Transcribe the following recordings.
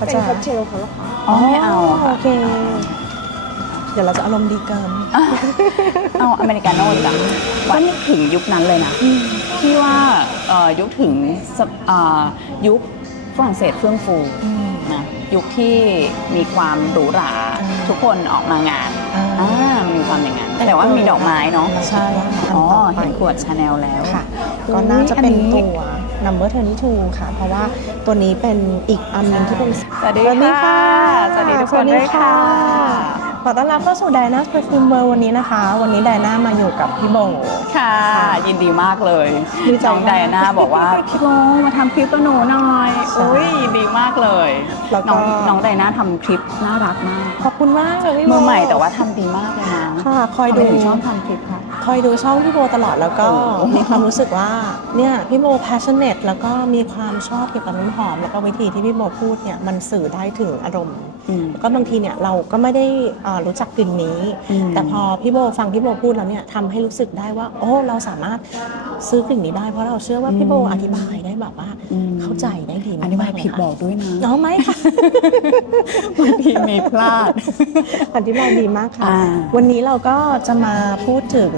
ก็จะเป็นค็อกเทลเขาหรอคะอ๋อไม่เอาค่ะโอเคเดี๋ยวเราจะอารมณ์ดีเกินเอาอเมริกาโน่ดีกว่าก็นึกถึงยุคนั้นเลยนะที่ว่ายุคถึงยุคฝรั่งเศสเฟื่องฟูนะยุคที่มีความหรูหราทุกคนออกมางานมันมีความอย่างนั้นแต่ว่ามีดอกไม้เนาะใช่อ๋อเห็นขวดชาแนลแล้วค่ะก็น่าจะเป็นตัว number 22ค่ะเพราะว่าตัวนี้เป็นอีกอันหนึงที่เป็นสวัสดีค่ะสวัสดีทุกคนด้วยค่ะขอต้อนรับเข้าสู่ Diana's Perfume World วันนี้นะคะวันนี้ไดอาน่ามาอยู่กับพี่โบค่ะยินดีมากเลยน้องไดอาน่าบอกว่าพี่โบมาทำคลิปกับหนูหน่อยโอ้ยยินดีมากเลยน้องไดอาน่าทำคลิปน่ารักมากขอบคุณมากเลยพี่โบมือใหม่แต่ว่าทำดีมากเลยนะค่ะคอยดูช่องทำคลิปค่ะคอยดูช่องพี่โบตลอดแล้วก็มีความรู้สึกว่าเนี่ยพี่โบ passionate แล้วก็มีความชอบเกี่ยวกับน้ำหอมแล้วก็วิธีที่พี่โบพูดเนี่ยมันสื่อได้ถึงอารมณ์แล้วก็บางทีเนี่ยเราก็ไม่ได้รู้จักกลิ่นนี้แต่พอพี่โบฟังพี่โบพูดแล้วเนี่ยทำให้รู้สึกได้ว่าโอ้เราสามารถซื้อกลิ่นนี้ได้เพราะเราเชื่อว่าพี่โบอธิบายได้แบบว่าเข้าใจได้ดีมากอธิบายผิดบอกด้วยนะน้องไหมค่ะบางทีมีพลาดอธิบายดีมากค่ะวันนี้เราก็จะมาพูดถึง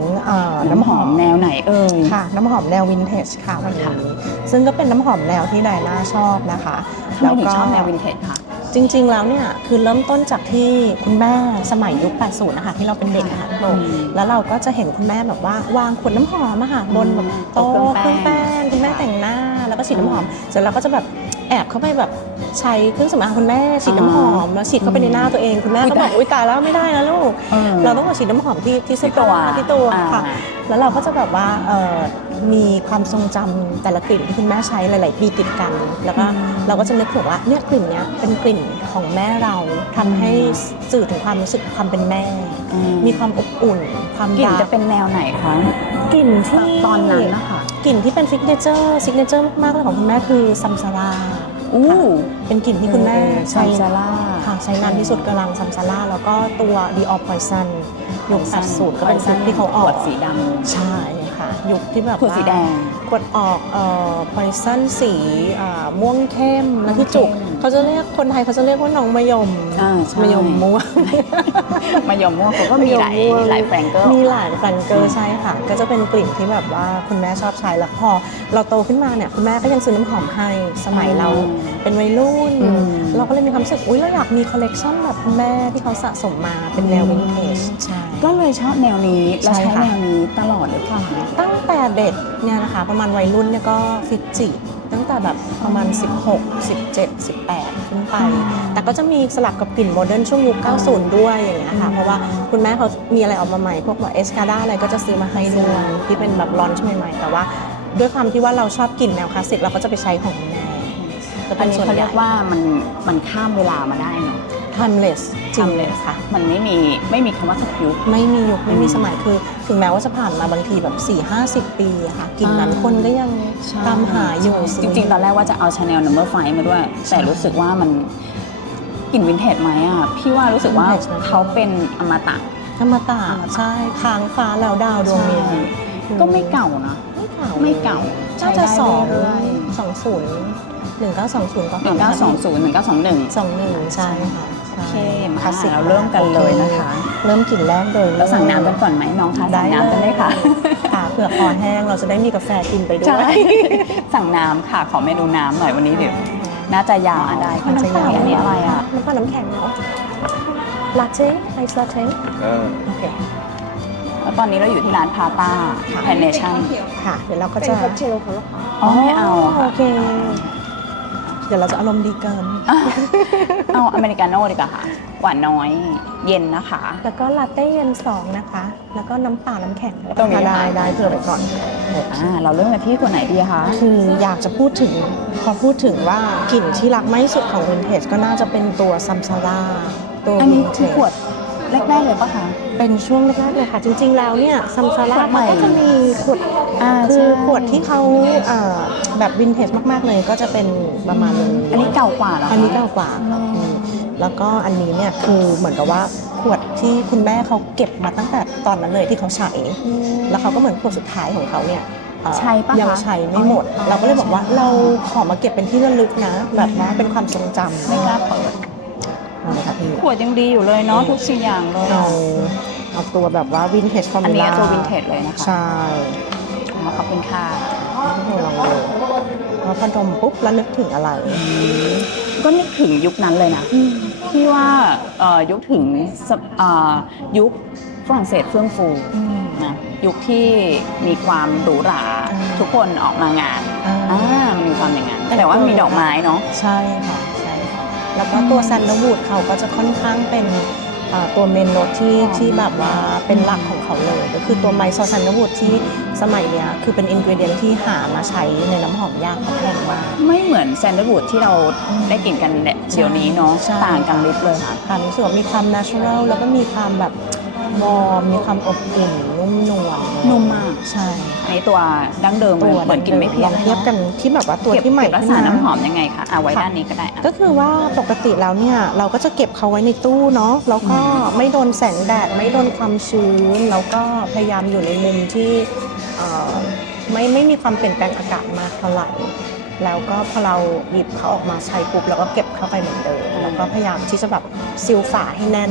น้ำหอมแนวไหนค่ะน้ำหอมแนววินเทจค่ะวันนี้ซึ่งก็เป็นน้ำหอมแนวที่ไดอาน่าชอบนะคะทำไมถึงชอบแนววินเทจคะจริงๆแล้วเนี่ยคือเริ่มต้นจากที่คุณแม่สมัยยุค 80 นะคะที่เราเป็นเด็กค่ะแล้วเราก็จะเห็นคุณแม่แบบว่าวางขวดน้ำหอมอะค่ะบนแบบโต๊ะเครื่องแป้งคุณแม่แต่งหน้าแล้วก็ฉีดน้ำหอมเสร็จแล้วก็จะแบบแอบเข้าไปแบบใช้เครื่องสำอางคุณแม่ฉีดน้ำหอมแล้วฉีดเข้าไปในหน้าตัวเองคุณแม่ก็บอกอุ๊ยตายแล้วไม่ได้นะลูกเราต้องมาฉีดน้ำหอมที่เสื้อตัวที่ตัวค่ะแล้วเราก็จะแบบว่ามีความทรงจำแต่ละกลิ่นที่คุณแม่ใช้หลายๆปีติดกันแล้วก็เราก็จะนึกถึงว่าเนี่ยกลิ่นเนี้ยเป็นกลิ่นของแม่เราทำให้สื่อถึงความรู้สึกความเป็นแม่มีความอบอุ่นความกลิ่นจะเป็นแนวไหนคะกลิ่นที่ตอนนั้นนะคะกลิ่นที่เป็นซิกเนเจอร์มากๆเลยของคุณแม่คือซัมซาร่าเป็นกลิ่นที่คุณแม่ใช้ค่ะใช้นานที่สุดกำลังซัมซาร่าแล้วก็ตัวดีออพอยซันยุค80ก็เป็นยุคที่เขาออกสีดำใช่ค่ะยุคที่แบบว่าสีแดงกดออกพอยซันสีม่วงเข้มแล้วที่จุกเขาจะเรียกคนไทยเขาจะเรียกว่าน้องมะยมมะยมม่วงมะยมม่วงเขาก็มีหลายแฟรงเกอร์มีหลายแฟรงเกอร์ใช่ค่ะก็จะเป็นกลิ่นที่แบบว่าคุณแม่ชอบใช้แล้วพอเราโตขึ้นมาเนี่ยคุณแม่ก็ยังซื้อน้ำหอมให้สมัยเราเป็นวัยรุ่นเราก็เลยมีความรู้สึกอุ๊ยเราอยากมีคอลเลกชันแบบคุณแม่ที่เขาสะสมมาเป็นแนววินเทจใช่ก็เลยชอบแนวนี้และใช้แนวนี้ตลอดเลยค่ะตั้งแต่เด็กเนี่ยนะคะประมาณวัยรุ่นเนี่ยก็ฟิตจิตั้งแต่แบบประมาณ16 17 18ขึ้นไปแต่ก็จะมีสลับกับกลิ่นโมเดิร์นช่วงยุค90ด้วยอย่างเงี้ยค่ะเพราะว่าคุณแม่เขามีอะไรออกมาใหม่พวกแบบเอสคาด้าอะไรก็จะซื้อมาให้ด้วยที่เป็นแบบลอนช์ใหม่ๆแต่ว่าด้วยความที่ว่าเราชอบกลิ่นแนวคลาสสิกเราก็จะไปใช้ของแม่อันนี้เขาเรียกว่ามันข้ามเวลามาได้เนาะtimeless จริงเลยค่ะมันไม่มีคำว่าสักยุคไม่มียุคไม่มีสมัยคือถึงแม้ว่าจะผ่านมาบางทีแบบ 4-50 ปีอะค่ะกลิ่นนั้นคนก็ยังตามหาอยู่จริงๆตอนแรกว่าจะเอา Chanel No. 5มาด้วยแต่รู้สึกว่ามันกลิ่นวินเทจไหมอ่ะพี่ว่ารู้สึกว่าเขาเป็นอมตะใช่ค้างฟ้าแล้วดาวดวงนี้ก็ไม่เก่านะไม่เก่าน่าจะ1920ก็1921ใช่ค่ะโอเคมาเราเริ่มกันเลยนะคะเริ่มกลิ่นแรกเลยเราสั่งน้ำกันก่อนไหมน้องคะสั่งน้ำกันเลยค่ะเผื่อคอแห้งเราจะได้มีกาแฟกินไปด้วยสั่งน้ำค่ะขอเมนูน้ำหน่อยวันนี้เดี๋ยวน่าจะยาวได้น้ำเปล่าอันนี้อะไรอ่ะน้ำเปล่าน้ำแข็งเนาะลาเต้ไอซ์ลาเต้โอเคแล้วตอนนี้เราอยู่ที่ร้านพาต้าแพนเนชั่นค่ะเดี๋ยวเราก็จะเป็นค็อกเทลเขาหรออ๋อไม่เอาโอเคเดี๋ยวเราจะอารมณ์ดีเกินเอาอเมริกาโน่ดีกว่าค่ะหวานน้อยเย็นนะคะแล้วก็ลาเต้เย็น2นะคะแล้วก็น้ำเปล่าน้ำแข็งตรงนี้ได้เผื่อไปก่อนเราเริ่มกันที่ตัวไหนดีคะคืออยากจะพูดถึงพอพูดถึงว่ากลิ่นที่รักไม่สุดของวินเทจก็น่าจะเป็นตัวซัมซาร่าตัวอันนี้คือขวดแรกๆเลยปะคะเป็นช่วงแรกๆเลยค่ะจริงๆแล้วเนี่ยซัมซาร่ามันก็จะมีขวดคือขวดที่เขาแบบวินเทจมากๆเลยก็จะเป็นประมาณนึงอันนี้เก่ากว่าเหรออันนี้เก่ากว่าแล้วก็อันนี้เนี่ยคือเหมือนกับว่าขวดที่คุณแม่เขาเก็บมาตั้งแต่ตอนนั้นเลยที่เขาใช้แล้วเขาก็เหมือนขวดสุดท้ายของเขาเนี่ย ใช่ปะคะ ยังใช้ไม่หมด เราก็เลยบอกว่าเราขอมาเก็บเป็นที่ระลึกนะ แบบว่าเป็นความทรงจำ ไม่กล้าเปิด เอาเลยค่ะพี่ ขวดยังดีอยู่เลยเนาะทุกสิ่งอย่างเลย เอาตัวแบบว่าวินเทจฟอร์ อัน มู นี้ ล่า ตัววินเทจเลยนะคะ ใช่ ขอบคุณค่ะ ลองดูแล้วพอดมปุ๊บแล้วนึกถึงอะไร ก็นึกถึงยุคนั้นเลยนะที่ว่ายุคถึงยุคฝรั่งเศสเฟื่องฟูนะยุคที่มีความหรูหรา อ่า ทุกคนออกมางาน มันมีความอย่างนั้น แต่ง แต่ว่า ตัว มีดอกไม้เนาะ ใช่ค่ะใช่ค่ะแล้วก็ตัวแซนด์วูดเขาก็จะค่อนข้างเป็นตัวเมนโนตที่แบบว่าเป็นหลักของเขาเลย ก็คือตัวไมโซแซนด์วูดที่สมัยเนี้ยคือเป็นอินกรีเดียนที่หามาใช้ในน้ำหอมยากและแพงมาก ไม่เหมือนแซนด์วูดที่เราได้กลิ่นกันเดี๋ยวนี้เนาะ ใช่ ต่างกันลิบเลยค่ะ ค่ะรู้สึกว่ามีความ natural แล้วก็มีความแบบวอร์มมีความอบอุ่นนุ่มนวล นุ่มมาก ใช่ อันนี้ตัวดั้งเดิม ตัว เหมือนกลิ่นไม่เพี้ย ล น องเทียบกันที่แบบว่าตัว เก็บ ที่ใหม่ รักษาน้ำหอมยังไงคะไว้ด้านนี้ก็ได้อะ ก็คือว่าปกติแล้วเนี่ยเราก็จะเก็บเขาไว้ในตู้เนาะแล้วก็ไม่โดนแสงแดดไม่โดนความชื้นแล้วก็พยายามอยู่ในมุมที่เอ่อไม่มีความเปลี่ยนแปลงอากาศมากเท่าไหร่แล้วก็พอเราหยิบเขาออกมาใช้ปุ๊บเราก็เก็บเข้าไปเหมือนเดิมแล้วก็พยายามที่จะแบบซีลฝาให้แน่น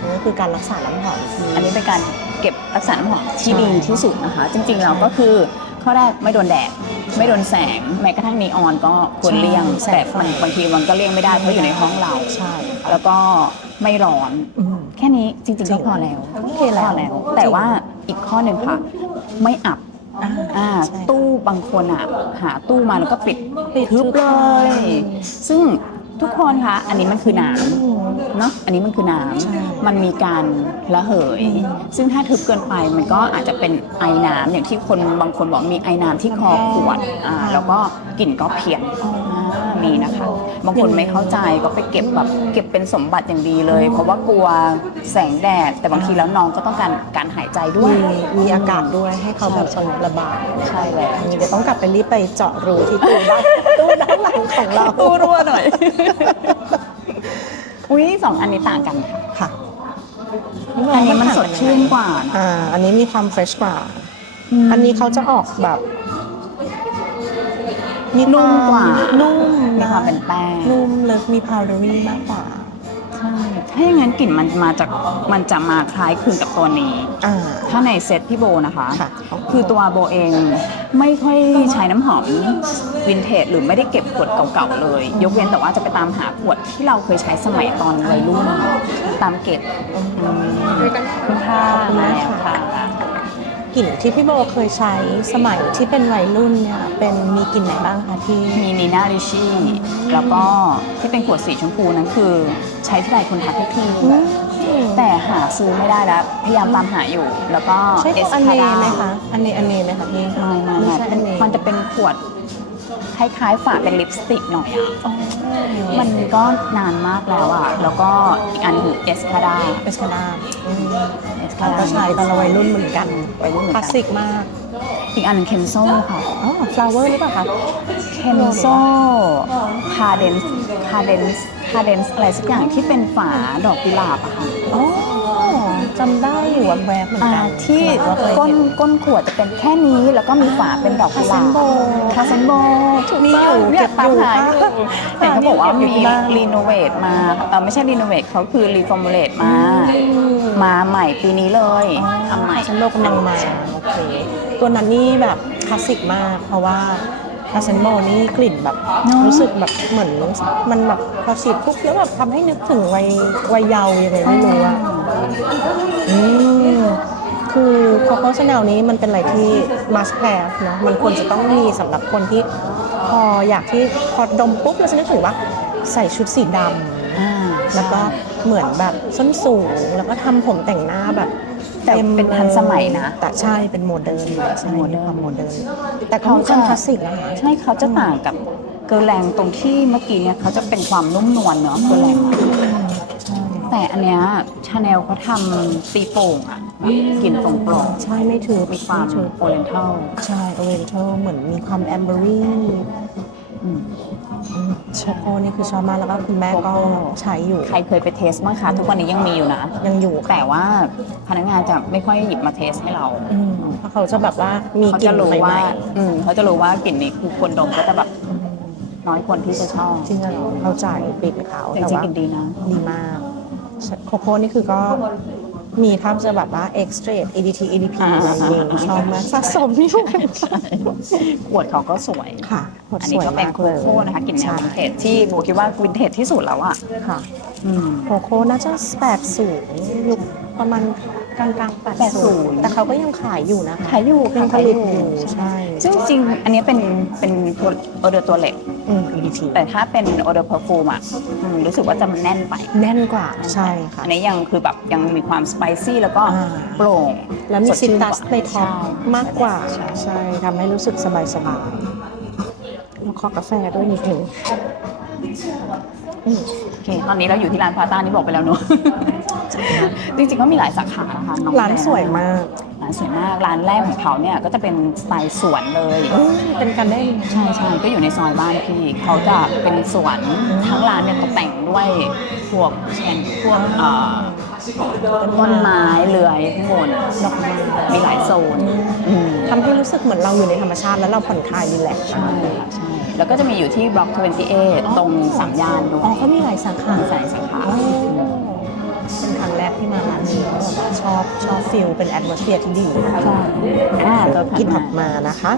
นั่นก็คือการรักษาน้ำหอมที่ อันนี้เป็นการเก็บรักษาน้ำหอมที่ ใช่ ดีที่สุดนะคะ จริงๆแล้วก็คือข้อแรกไม่โดนแดด ไม่โดนแสง แม้กระทั่งนีออนก็ควรเลี่ยง ใช่ แต่มันบางทีมันก็เลี่ยงไม่ได้เพราะอยู่ในห้องเรา ใช่ค่ะ แล้วก็ไม่ร้อน อืม แค่นี้จริงๆก็พอแล้ว โอเคแล้ว พอแล้ว แต่ว่าอีกข้อหนึ่งค่ะ ไม่อับ ใช่ ตู้บางคนอ่ะหาตู้มาแล้วก็ปิด ปิด ทึบเลย อืม ซึ่งทุกคนคะอันนี้มันคือน้ อืม ำเนาะอันนี้มันคือน้ ใช่ ำมันมีการระเหย ซึ่งถ้าทึบเกินไปมันก็อาจจะเป็นไอน้ำอย่างที่คนบางคนบอกมีไอน้ำที่คอขวดแล้วก็กลิ่นก็เพี้ยนมีนะคะ บางคนไม่เข้าใจก็ไปเก็บแบบเก็บเป็นสมบัติอย่างดีเลย เพราะว่ากลัวแสงแดด แต่บางทีแล้วน้องก็ต้องการหายใจด้วย มีอากาศด้วยให้เขาแบบระบาย ใช่แล้ว เดี๋ยวต้องกลับไปรีบไปเจาะรูที่ตู้ด้านหลังของเรา ตู้รั่วหน่อย อุ้ยสองอันนี้ต่างกันค่ะ ค่ะ อันนี้มันสดชื่นกว่านะ อันนี้มีความเฟรชกว่า อันนี้เขาจะออกแบบ นุ่มกว่า นุ่ม มีความเป็นแป้ง นุ่มเลยมีพาวเดอรี่มากกว่า ใช่ถ้าอย่างนั้นกลิ่นมันจะมาคล้ายคลึงกับตัวนี้ ถ้าในเซตพี่โบนะคะ ค่ะ คือตัวโบเองไม่ค่อยใช้น้ำหอมวินเทจหรือไม่ได้เก็บขวดเก่าๆเลย ยกเว้นแต่ว่าจะไปตามหาขวดที่เราเคยใช้สมัยตอนวัยรุ่นตามเก็บคุณค่า ขอบคุณมากค่ะ กลิ่นที่พี่โบเคยใช้สมัยที่เป็นวัยรุ่นเนี่ยเป็นมีกลิ่นไหนบ้างคะที่ มีนีน่าริชี่แล้วก็ที่เป็นขวดสีชมพูนั้นคือใช้ที่ไรคนทักทุกทีแต่หาซื้อไม่ได้แล้ว พยายามตามหาอยู่ แล้วก็ ใช่ เอ ตัว ส อัน คา เน ดา ไหมคะอันเนไหมคะพี่ ไม่ ใช่อันเน มันจะเป็นขวดคล้ายๆฝาเป็นลิปสติกหน่อยอ่ะ อ๋อ มันก็นานมากแล้วอ่ะ แล้วก็อีกอันคือเอสคาดา เอสคาดา เอสคาดา ก็ใช้ตอนเราวัยรุ่นเหมือนกัน วัยรุ่นเหมือน ค กัน ลาสสิกมาก อีกอันหนึงเคนโซค่ะ อ๋อฟลาวเวอร์หรือเปล่าคะ เคนโซคาเดนส์อะไรสักอย่างที่เป็นฝาดอกกุหลาบอะค่ะ อ๋อจำได้อยู่แวบๆเหมือนกัน ที่ เราเคย ก้น เห็น ก้นขวดจะเป็นแค่นี้แล้วก็มีฝาเป็นดอกกุหลาบ คาเซนโบ ถูก มี ต้ อ อง ยู่ เนี่ย เก็บ ตาม อยู่ หาอยู่ ค่ะ เห็นเขาบอกว่า เก็บอยู่ มี ที่บ้าน รีโนเวทมาไม่ใช่รีโนเวทเขาคือรีฟอร์มูลเลตมาใหม่ปีนี้เลยทำใหม่ คาเซนโบกำลังมาโอเคตัวนั้นนี่แบบคลาสสิกมาก เพราะว่าคาเซนโบนี่กลิ่นแบบ เนอะ รู้สึกแบบเหมือนมันแบบพอฉีดปุ๊บแล้วแบบทำให้นึกถึงวัยเยาว์ยังไงไม่รู้อะคือโคโค่ชาแนลนี้มันเป็นอะไรที่ must have เนอะมันควรจะต้องมีสำหรับคนที่พออยากที่พอดมปุ๊บเราจะนึกถึงว่าใส่ชุดสีดำแล้วก็เหมือนแบบส้นสูงแล้วก็ทำผมแต่งหน้าแบบ แต่เป็นทันสมัยนะ แต่ใช่เป็นโมเดิร์นใช่ โม มี เดิร์น ความโมเดิร์นแต่เขาเป็นคลาสสิกนะคะ ใช่เขาจะต่างกับเกลือแรงตรงที่เมื่อกี้เนี่ยเขาจะเป็นความนุ่มนวลเนาะเกลือแรงแต่อันเนี้ยชาแนลเขาทำตีโป่งอะกลิ่นโปร่ง ใช่ไม่ถือ ๆมีความ ถือ โอเรนทัล ใช่โอเรนทัลเหมือนมีความแอมเบอรี่โชโคนี่คือชอบมากแล้วก็คุณแม่ก็ใช้อยู่ ใครเคยไปเทสบ้างคะทุกวันนี้ยังมีอยู่นะ ยังอยู่ แต่ว่าพนักงานจะไม่ค่อยหยิบมาเทสให้เรา เพราะ เขาจะแบบว่ามี เขา กลิ่ จะ น รู้ ให ว่า ม่ เขาจะรู้ว่ากลิ่นนี้คือคนดมก็จะแบบน้อยคนที่จะชอบ ๆที่จะเข้าใจกลิ่นเขา จ แต่ ริง ว่า ๆกลิ่นดีนะ ดีมากโคโค่นี่คือก็มีถ้าจะแบบว่า extract EDT EDP อะไรอย่างงี้ชอบมากสะสมอยู่ ขวดเขาก็สวย ค่ะหมด อัน ส นี้ วย ก็เป็น มาก โค เลย โค่นะคะกลิ่นแนว ใช่ วินเทจที่โบคิดว่าวินเทจที่สุดแล้วอ่ะ ค่ะ อืม โคโค่น่าจะ80ยุคประมาณกลางๆ80 แต่เขาก็ยังขายอยู่นะคะ ขายอยู่ ยังผลิตอยู่ใช่ ซึ่งจริงๆอันนี้เป็นตัวโอเดอร์ตัวเล็ก EDT แต่ถ้าเป็นโอเดอร์เพอร์ฟูมอ่ะรู้สึกว่าจะมันแน่นไป แน่นกว่าใช่ค่ะ อันนี้ยังคือแบบยังมีความสไปซี่แล้วก็ อ่า โปร่ง แล้วมี สด ซิ ชื่ ตัส กว่า ในท็อป ใช่ มากกว่า ใช่ ใช่ทำให้รู้สึกสบายๆแล้วขอกาแฟด้วยนิดหนึ่ง โอเคตอนนี้เราอยู่ที่ร้านพาต้านี่บอกไปแล้วเนอะ จริงๆก็มีหลายสาขานะคะน้อง ร้านสวยมาก ร้านสวยมากร้านแรกของเขาเนี่ยก็จะเป็นสไตล์สวนเลย เป็นการเล่น ใช่ใช่ก็อยู่ในซอยบ้านพี่เขาจะเป็นสวนทั้งร้านเนี่ยตกแต่งด้วยพวกเช่นพวกต้นไม้เลื้อยข้างบนดอกไม้มีหลายโซนทำให้รู้สึกเหมือนเราอยู่ในธรรมชาติแล้วเราผ่อนคลายรีแลกซ์ ใช่ค่ะใช่แล้วก็จะมีอยู่ที่บล็อก28ตรงสามย่านด้ว อ๋อย เขามีหลายสาขา มีสายสาขา อ๋อเป็นครั้งแรกที่มาร้านนี้แล้วแบบชอบฟิลเป็นแอดมอสเฟียร์ที่ดี ใช่เรา กินออกมานะคะ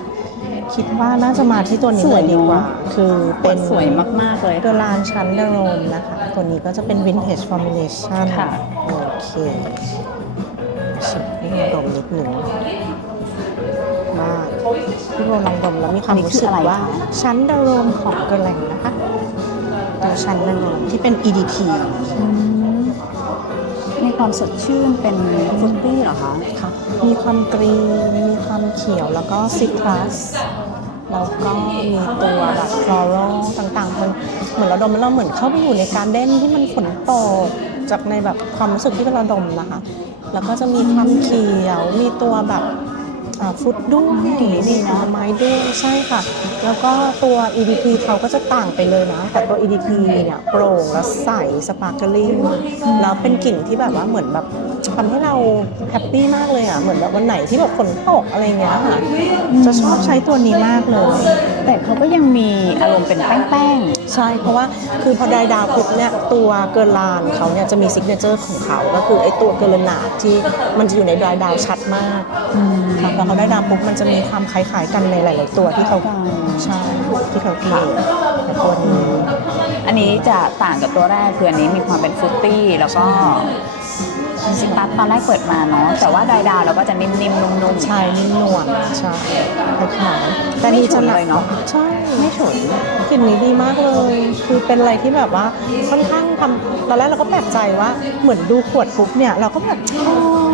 คิดว่าน่าจะมาที่ตัวนี้เลยดีกว่า คือ เป็ เป็น น สวยมากๆเลย ตัวลานชั้นเดโรมนะคะ ตัวนี้ก็จะเป็นวินเทจฟอร์มิเนชั่น ค่ะ โอเคชิมให้เราดมนิดหนึ่งมากพี่โบลองดมแล้วมีความรู้สึกว่าชั้นเดโรมของเกอร์แลงนะคะตัวชั้นเดโรมที่เป็น EDT มีความสดชื่นเป็นฟรุตตี้เหรอคะ ค่ะมีความกรีนมีความเขียวแล้วก็ซิตรัสแล้วก็มีตัวแบบฟลอรัลต่างๆมันเหมือนเราดมแล้วเราเหมือนเข้าไปอยู่ในการเด้นที่มันฝนตกจากในแบบความรู้สึกที่เราดมนะคะ แล้วก็จะมีความเขียวมีตัวแบบฟุตด้วยมีผลไม้ด้วยใช่ค่ะ แล้วก็ตัว EDT เขาก็จะต่างไปเลยนะแต่ตัว EDT เนี่ยโปร่งแล้วใสสปาร์คลิ่งแล้วเป็นกลิ่นที่แบบว่าเหมือนแบบทำให้เราแฮปปี้มากเลยอ่ะเหมือนแบบวันไหนที่แบบฝนตกอะไรเงี้ยค่ะจะชอบใช้ตัวนี้มากเลย แต่เขาก็ยังมีอารมณ์เป็นแป้ง ใช่เพราะว่าคือพอไดดาวปุ๊บเนี่ยตัวเกอร์ลานเขาเนี่ยจะมีซิกเนเจอร์ของเขาก็คือไอตัวเกอร์ลนาดที่มันจะอยู่ในไดดาวชัดมากค่ะพอเขาได้ดาวปุ๊บมันจะมีความคล้ายๆกันในหลายๆตัวที่เขาใช่ที่เขาเกลี่ยแต่ตัวนี้ ๆ อันนี้จะต่างกับตัวแรกคืออันนี้มีความเป็นฟรุตตี้แล้วก็ซิตัสตอนแรกเปิดมาเนาะแต่ว่าไดดาวเราก็จะนิ่มๆนุ่มๆ ใช่นิ่มนวลใช่คล้ายๆแต่นี่จะหนัก ไม่ฉุนเลยเนอะ ใช่ไม่ฉุนกลิ่นนี้ดีมากเลย คือเป็นอะไรที่แบบว่าค่อนข้างทำตอนแรกเราก็แปลกใจว่าเหมือนดูขวดปุ๊บเนี่ยเราก็แบบ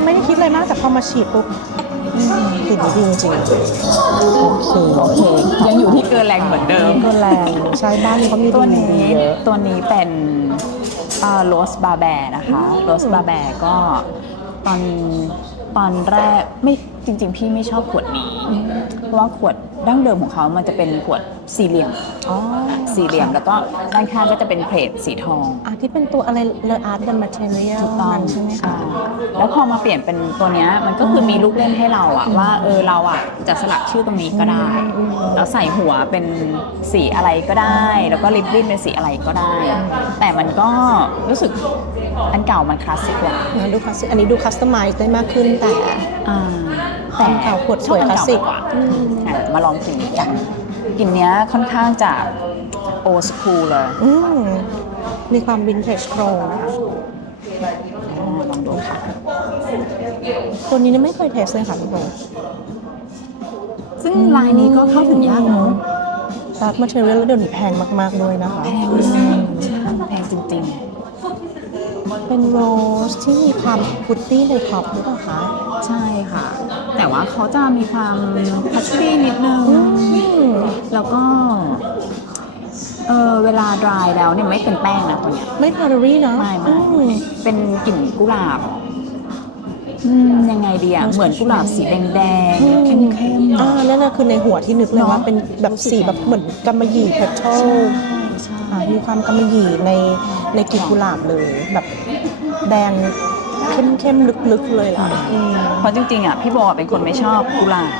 ไม่ได้คิดอะไรมากแต่พอมาฉีดปุ๊บกลิ่นนี้ดีจริงๆโอเค โอเคยังอยู่ที่เกลือแรงเหมือนเดิม ก็แรงใช่บ้านเขามี ตัว ดี นี้ เยอะ ตัวนี้เป็นโรสบาแบร์นะคะโรสบาแบร์ก็ตอนตอนแรกไม่จริงๆ พี่ไม่ชอบขวดนี้ เพราะว่าขวดดั้งเดิมของเขามันจะเป็นขวดสี่เหลี่ยม อ๋อ สี่เหลี่ยมแล้วก็ด้านข้างก็จะเป็นเพลทสีทอง ที่เป็นตัวอะไร The Art the Material ถูกต้อง ใช่ไหมคะ แล้วพอมาเปลี่ยนเป็นตัวเนี้ยมันก็คือมีลูกเล่นให้เราอะว่าเราอะจะสลักชื่อตรงนี้ก็ได้ แล้วใส่หัวเป็นสีอะไรก็ได้ แล้วก็ริบบิ้นเป็นสีอะไรก็ได้ แต่มันก็รู้สึกอันเก่ามันคลาสสิกกว่า ดูคลาสสิกอันนี้ดูคัสตอมไมซ์ได้มากขึ้นแต่ อ่า อันเก่าขวดสวย ชอบอัน คลาสสิก เก่ากว่ามาลองกลิ่นนี้กันกลิ่นเนี้ยค่อนข้างจะโอสคูลเลย มีความวินเทจโครงนะคะ ลองดูค่ะ ตัวนี้เนี่ยไม่เคยเทสเลยค่ะพี่โบ ซึ่งลายนี้ก็เข้าถึงยากเนอะ ดาร์กมาเทอเรียลแล้วเดี๋ยวนี้แพงมาก ๆ ด้วยนะคะ แพงมากใช่แพงจริง เป็นโรสที่มีความพุตตี้ในท็อปหรือเปล่าคะ ๆ ใช่ค่ะ แต่ว่าเขาจะมีความพัชชี่นิดนึง แล้วก็เวลา dry แล้วเนี่ยไม่เป็นแป้งนะตัวเนี้ย ไม่พารารี่เนาะ ไม่เป็นกลิ่นกุหลาบยังไงดีอะเหมือนกุหลาบสีแดงๆเข้มๆ นั่นน่ะคือในหัวที่นึกเลยว่าเป็นแบบสีแบบเหมือนกำมะหยี่เพทรัล ใช่ มีความกำมะหยี่ในกลีบกุหลาบเลยแบบแดง เข้มลึกๆเลยล่ะเพราะจริงๆอ่ะพี่โบเป็นคนไม่ชอบกุหลาบ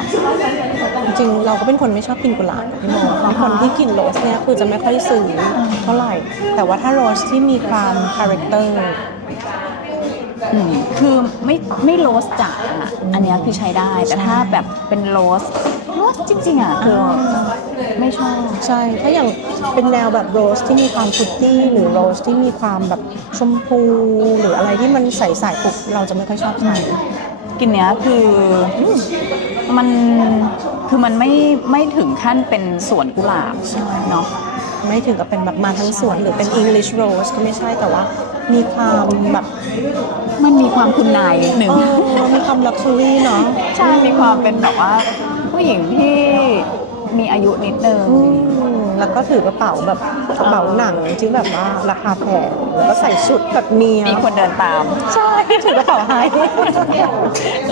จริงๆเราก็เป็นคนไม่ชอบกินกุหลาบพี่โมเป็นคนที่กินโรสเนี่ยคือจะไม่ค่อยซื้อเท่าไหร่ แต่ว่าถ้าโรสที่มีความคาแรคเตอร์ คือไม่โรสจ๋าอะอันเนี้ยคือใช้ได้ แต่ถ้าแบบเป็นโรสจริงๆอ่ะคือไม่ชอบ ใช่ถ้าอย่างเป็นแนวแบบโรสที่มีความฟรุตตี้หรือโรสที่มีความแบบชมพูหรืออะไรที่มันใสๆปุ๊บเราจะไม่ค่อยชอบใช้ กินเนี้ยคือมันคือมันไม่ถึงขั้นเป็นสวนกุหลาบเนาะ ไม่ถึงกับเป็นแบบมาทั้งสวนหรือเป็น English Rose ก็ไม่ใช่แต่ว่ามีความแบบ มันมีความคุณนายนิดนึง มีความ luxury เนาะ ใช่มีความเป็นแบบว่าผู้หญิงที่มีอายุนิดนึง แล้วก็ถือกระเป๋าแบบกระเป๋าหนังที่แบบว่าราคาแพงแล้วก็ใส่ชุดแบบเนีย มีคนเดินตาม ใช่ถือกระเป๋าไฮ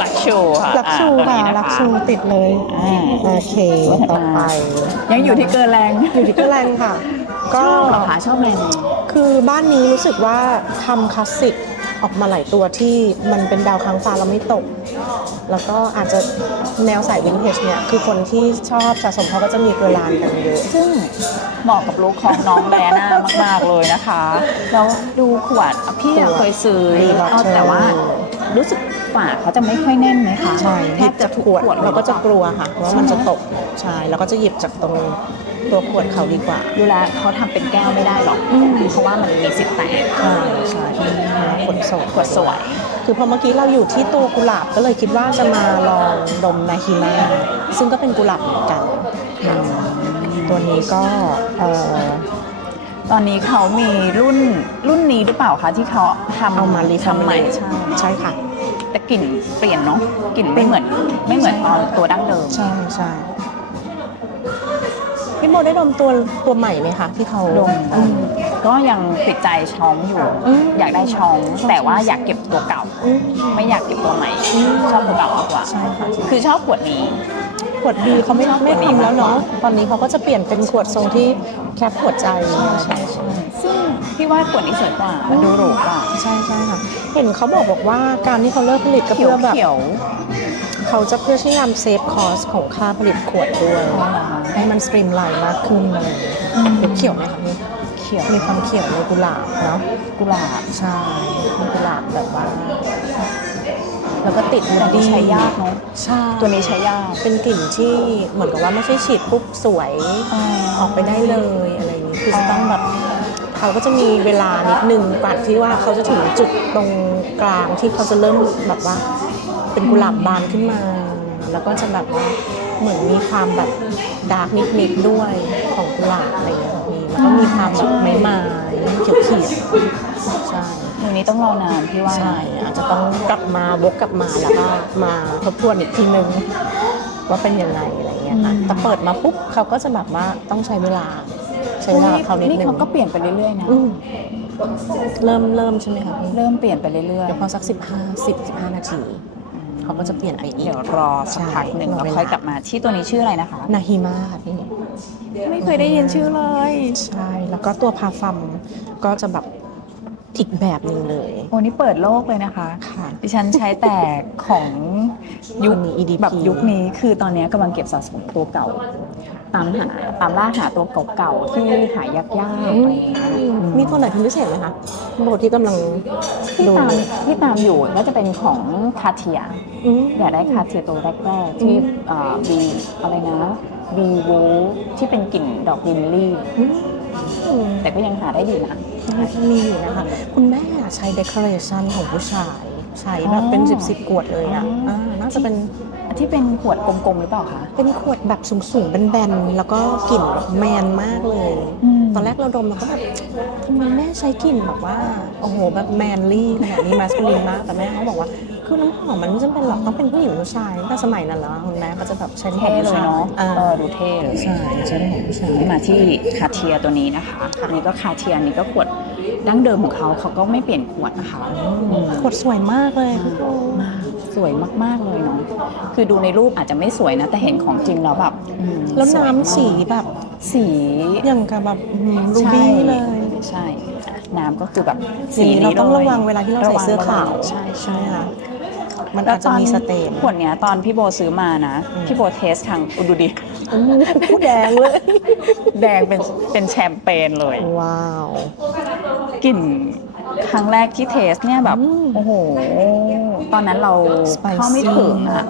ลักชูค่ะ ลักชู ตัว ค่ะ นี้น ลักชูติดเลยโอเคต่อไป ยังอยู่ที่เกินแรง อยู่ที่กระแรงค่ะ ชอบเหรอคะชอบแรง คือบ้านนี้รู้สึกว่าทำคลาสสิกออกมาหลายตัวที่มันเป็นดาวค้างฟ้าแล้วไม่ตก แล้วก็อาจจะแนวสายวินเทจเนี่ยคือคนที่ชอบสะสมเขาก็จะมีเกลือลานกันเยอะ ซึ่งเหมาะกับลุคของน้องแดน่ามากๆเลยนะคะ แล้วดูขวดพี่อะเคยซื้อเอาแต่ว่ารู้สึกฝาเขาจะไม่ค่อยแน่นไหมคะ ใช่ แท หยิ บบ จะ จาก ทุก ขวด ขวด เราก็จะกลัวค่ะว่ามันจะตก ใช่ไหม ใช่แล้วก็จะหยิบจากตรงตัวขวดเขาดีกว่า ดูแลเขาทำเป็นแก้วไม่ได้หรอกเพราะว่ามันมีสิทธิ์แตก ใช่ใช่ขวดสด ขวดสวย คือพอเมื่อกี้เราอยู่ที่ตัวกุหลาบก็เลยคิดว่าจะมาลองดมนาฮิมาซึ่งก็เป็นกุหลาบเหมือนกันค่ะตัวนี้ก็ตอนนี้เขามีรุ่นนี้หรือเปล่าคะที่เขาทำ เอามารี ทำใหม่ ใช่ใช่ค่ะ แต่กลิ่นเปลี่ยนเนาะกลิ่นไม่เหมือนตอนตัวดั้งเดิม ใช่ใช่พี่โมได้ดมตัวใหม่ไหมคะที่เขา ดมก็ยังติดใจช้องอยู่ อยากได้ช้อง แต่ว่าอยากเก็บตัวเก่า ไม่อยากเก็บตัวใหม่ ชอบตัวเก่ามากกว่า ใช่ค่ะ คือชอบขวดนี้ ขวดดีเขาไม่ ชอบขวดนี้ ทำแล้วเนาะตอนนี้เขาก็จะเปลี่ยนเป็นขวดทรงที่แคปขวดใจใช่ใช่ ซึ่งพี่ว่าขวดนี้สวยกว่า มันดูหรูกว่า ใช่ใช่ค่ะเห็นเขาบอกว่าการที่เขาเลิกผลิตก็ เขีย เพื่ ว อแบบ เขียว เขาจะเพื่อพยายามเซฟคอสของค่าผลิตขวดด้วย อ๋อเหรอคะ ให้มันสตรีมไลน์มากขึ้นอะไรอย่างเงี้ยเขียวไหมคะนี่ เขียว มีความเขียวในกุหลาบเนาะ กุหลาบ ใช่มีกุหลาบแบบว่า แล้วก็ติด แต่นี่ใช้ยากเนาะ ใช่ ตัวนี้ใช้ยาก เป็นกลิ่นที่เหมือนกับว่าไม่ใช่ฉีดปุ๊บสวยออกไปได้เลยอะไรอย่างนี้คือจะต้องแบบเขาก็จะมีเวลานิดนึงกว่าที่ว่าเขาจะถึงจุดตรงกลางที่เขาจะเริ่มแบบว่า เป็นกุหลาบบานขึ้นมา แล้วก็จะแบบว่าเหมือนมีความแบบดาร์กนิดๆด้วยของกุหลาบอะไรอย่างเงี้ยค่ะพี่แล้วก็มีความแบบไม้เขียวๆใช่ ตัวนี้ต้องรอนานพี่ว่า ใช่อาจจะต้องกลับมาวกกลับมาแล้วก็มาทบทวนอีกทีนึงว่าเป็นยังไงอะไรเงี้ยค่ะแต่เปิดมาปุ๊บเขาก็จะแบบว่าต้องใช้เวลากับเขานิดนึง นี่เขาก็เปลี่ยนไปเรื่อยๆนะ เริ่มใช่ไหมคะพี่ เริ่มเปลี่ยนไปเรื่อย เดี๋ยวพอสัก15นาทีเขาก็จะเปลี่ยนไป ๆ อีก เดี๋ยวรอสักพักหนึ่ง ใช่ แล้วค่อยกลับมาที่ตัวนี้ชื่ออะไรนะคะ นาฮิมาค่ะพี่ ไม่เคยได้ยินชื่อเลย ใช่แล้วก็ตัวพาฟัมก็จะแบบอีกแบบหนึ่งเลย โอ้นี่เปิดโลกเลยนะคะ ค่ะ ดิฉันใช้แต่ของยุค มี EDP แบบยุคนี้คือตอนนี้กำลังเก็บสะสมตัวเก่า ตามล่าหาตัวเก่าๆที่หายากๆอะไรอย่างเงี้ย มีตัวไหนเป็นพิเศษไหมคะโบที่กำลัง ที่ ดู ตามอยู่ก็จะเป็นของคาเทีย อืม อยากได้คาเทียตัวแรกๆที่บีอะไรนะบีวูที่เป็นกลิ่นดอกลิลลี่ แต่ก็ยังหาได้ดีนะ มีอยู่นะคะ คุณแม่ใช้ decoration ของผู้ชาย ใช้แบบเป็น อ๋อ 10ขวดเลยอ่ะ อ๋อ น่าจะเป็น ที่เป็นขวดกลมๆหรือเปล่าคะ เป็นขวดแบบสูงๆแบนๆแล้วก็กลิ่นแบบแมนมากเลย ตอนแรกเราดมเราก็แบบทำไมแม่ใช้กลิ่นแบบว่า โอ้โห แบบแมนลี่ขนาดนี้มาสคูลีนมาก แต่แม่เขาบอกว่า คือน้ำหอมมันไม่จำเป็นหรอกต้องเป็นผู้หญิงผู้ชายตั้งแต่สมัยนั้นแล้วคุณแม่ก็จะแบบใช้น้ำหอ เท่ มผู้ เลย ชาย เนาะ อ่า ดูเท่เลย ใช่ใช้น้ำหอมผู้ชาย มาที่คาเทียตัวนี้นะคะอันนี้ก็คาเทียนี่ก็ขวดดั้งเดิมของเขาก็ไม่เปลี่ยนขวดนะคะ ขวดสวยมากเลยพี่โบ มากสวยมากๆเลยเนาะคือดูในรูปอาจจะไม่สวยนะแต่เห็นของจริงแล้วแบบแล้วสยมาก น้ำสีแบบ สี อย่างกับแบบรูบี้เลย ใช่ น้ำก็คือแบบสี สี นี้ เราต้อง ลย ระวังเวลาที่เราใส่เสื้อขาว ใช่ ใช่ ใช่ ไหมคะมันอาจจะมีสเตน ขวดเนี้ยตอนพี่โบซื้อมานะ พี่โบเทสทางดูดิ แดงเลย แดงเป็นแชมเปญเลย ว้าว กลิ่นครั้งแรกที่เทสเนี่ยแบบ อืม โอ้โห ตอนนั้นเรา Spicy เข้าไม่ถึงอ่ะ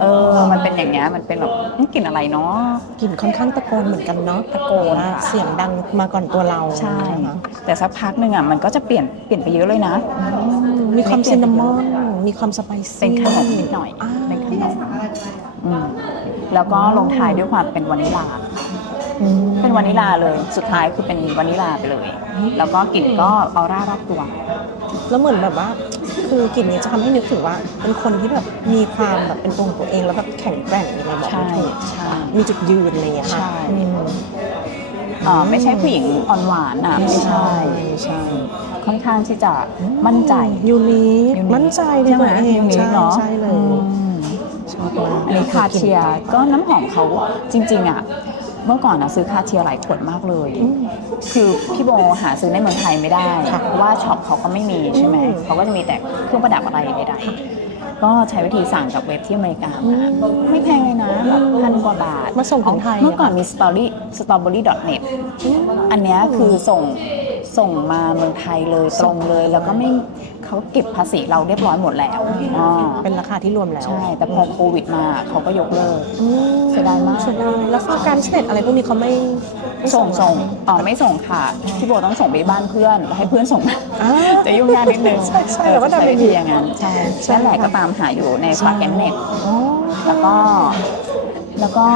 มันเป็นอย่างเงี้ยมันเป็นแบบกลิ่นอะไรเนาะ กลิ่นค่อนข้างตะโกนเหมือนกันเนาะ ตะโกน ว่า ค่ะ เสียงดังมาก่อนตัวเรา ใช่ ไหมคะ แต่สักพักหนึ่งอ่ะมันก็จะเปลี่ยนไปเยอะเลยนะ มีความซินนามอนมีความสไปซี่ เป็นขนมนิดหน่อย า เป็นขนมอืมแล้วก็ลงท้ายด้วยความเป็นวานิลลา อืม เป็นวานิลลาเลย สุดท้ายคือเป็นวานิลลาไปเลย แล้วก็กลิ่นก็ออร่ารอบตัว แล้วเหมือนแบบว่า คือกลิ่นนี้จะทำให้นึกถึงว่า เป็นคนที่แบบมีความแบบเป็นตัวของตัวเองแล้วแบบแข็งแกร่งยังไงบอกไม่ถูก ใช่ มีจุดยืนอะไรอย่างเงี้ยค่ะ ใช่ อืม ไม่ใช่ผู้หญิงอ่อนหวานอ่ะไม่ใช่ ใช่ ค่อนข้างที่จะมั่นใจ ยูนิค unique มั่นใจใน ใช่ไห ตั ม วเอง ยูนิค ใช่ เนาะ ใช่เลย ชอบมาก อันนี้คาเทียก็น้ำหอมเขาจริง ๆ อ่ะ เมื่อก่อนนะซื้อคาเทียหลายขวดมากเลย คือพี่โบหาซื้อในเมืองไทยไม่ได้ เพราะว่าช็อปเขาก็ไม่มีใช่ไหมเขาก็จะมีแต่เครื่องประดับอะไรใดๆก็ใช้วิธีสั่งจากเว็บที่อเมริกามาไม่แพงเลยนะแบบ1,000 กว่าบาท มาส่งถึงไทย เมื่อก่อนมี strawberry.net อันเนี้ยคือส่งมาเมืองไทยเลยตรงเลย แล้วก็ไม่เขาเก็บภาษีเราเรียบร้อยหมดแล้วอ๋อ เป็นราคาที่รวมแล้ว ใช่ แต่พอโควิดมาเขาก็ยกเลิก เสียดายมาก เสียดายแล้วการเสร็จอะไรพวกนี้เขาไม่ ส่งไม่ส่งค่ะพี่โบต้องส่งไปบ้านเพื่อนแล้วให้เพื่อนส่งมา อ่า จะยุ่งยากนิดนึง ใช่แล้วก็ จะ ทำ ใช้ เป็น วิธีอย่างนั้นใช่ ใช่ นั่นแหละ ค่ะ ก็ตามหาอยู่ในสปาร์กแอนเน็ต อ๋อ แล้วก็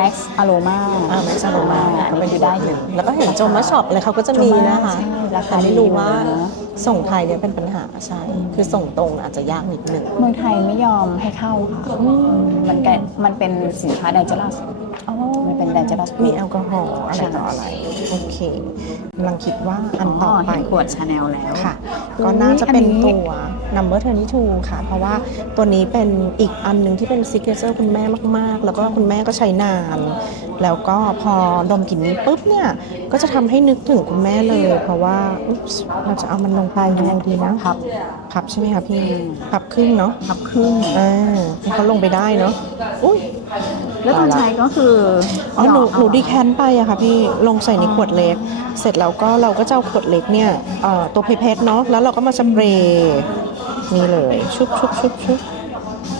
Max Aroma แม็กซ์โรมา อันนี้คือได้อยู่ แล้วก็เห็นโจมาช็อปอะไรเขาก็จะมีนะคะ ใช่ราคา แต่ไม่รู้ว่า ดีอยู่นะ ส่งไทยเนี่ยเป็นปัญหาใช่ คือส่งตรงอาจจะยากนิดนึง เมืองไทยไม่ยอมให้เข้าค่ะมันเป็นสินค้า dangerous มันเป็น dangerous มีแอลกอฮอล์อะไรต่ออะไร โอเคกำลังคิดว่าอันต่อไป เห็นขวดชาแนลแล้ว ค่ะ ก็น่าจะเป็น อันนี้ ตัว number 22 ค่ะ เพราะว่าตัวนี้เป็นอีกอันหนึ่งที่เป็นซิกเนเจอร์คุณแม่มากๆ แล้วก็คุณแม่ก็ใช้นาน แล้วก็พอดมกลิ่นนี้ปุ๊บเนี่ย ก็จะทำให้นึกถึงคุณแม่เลย เพราะว่าอุ๊บเราจะเอามันลงไปยังไงดีนะพับใช่ไหมคะพี่พับครึ่งเนาะ พับครึ่ง ให้เขาลงไปได้เนาะอุ้ย แล้วตอนใช้ก็คือ อ๋อหนู ยก หนูดีแคนไปอะค่ะพี่ลงใส่ในขวดเล็ก เสร็จแล้วก็เราก็จะเอาขวดเล็กเนี่ยตัวเพชรเนาะแล้วเราก็มาสเปรย์นี่เลยชุบชุบชุบชุบ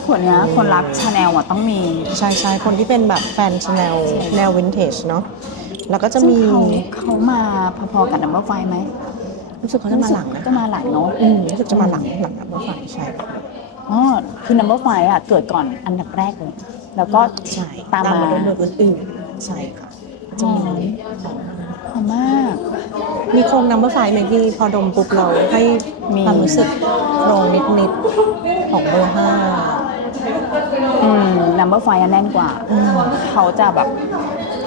ขวดเนี้ยคนรักชาแนลอ่ะต้องมี ใช่ใช่คนที่เป็นแบบแฟนชาแนลแนววินเทจเนาะแล้วก็จะ ซึ่ง มี เขามาพอๆกับนัมเบอร์ไฟไหม รู้สึกเขาจะมาหลังนะ จะมาหลังเนาะ รู้สึกจะมาหลังแบบว่าฝ่ายใช่ อ๋อคือนัมเบอร์ไฟอ่ะเกิดก่อนอันดับแรกเลย แล้วก็ ใช่ ตามมา ด้วยเบอร์อื่นๆใช่ค่ะจะมี หอมมาก มีโครงนัมเบอร์ไฟไหมพี่พอดมปุ๊บเราให้ มี ความรู้สึกโครงนิดๆของเบอร์ห้า นัมเบอร์ไฟแน่นกว่า เขาจะแบบ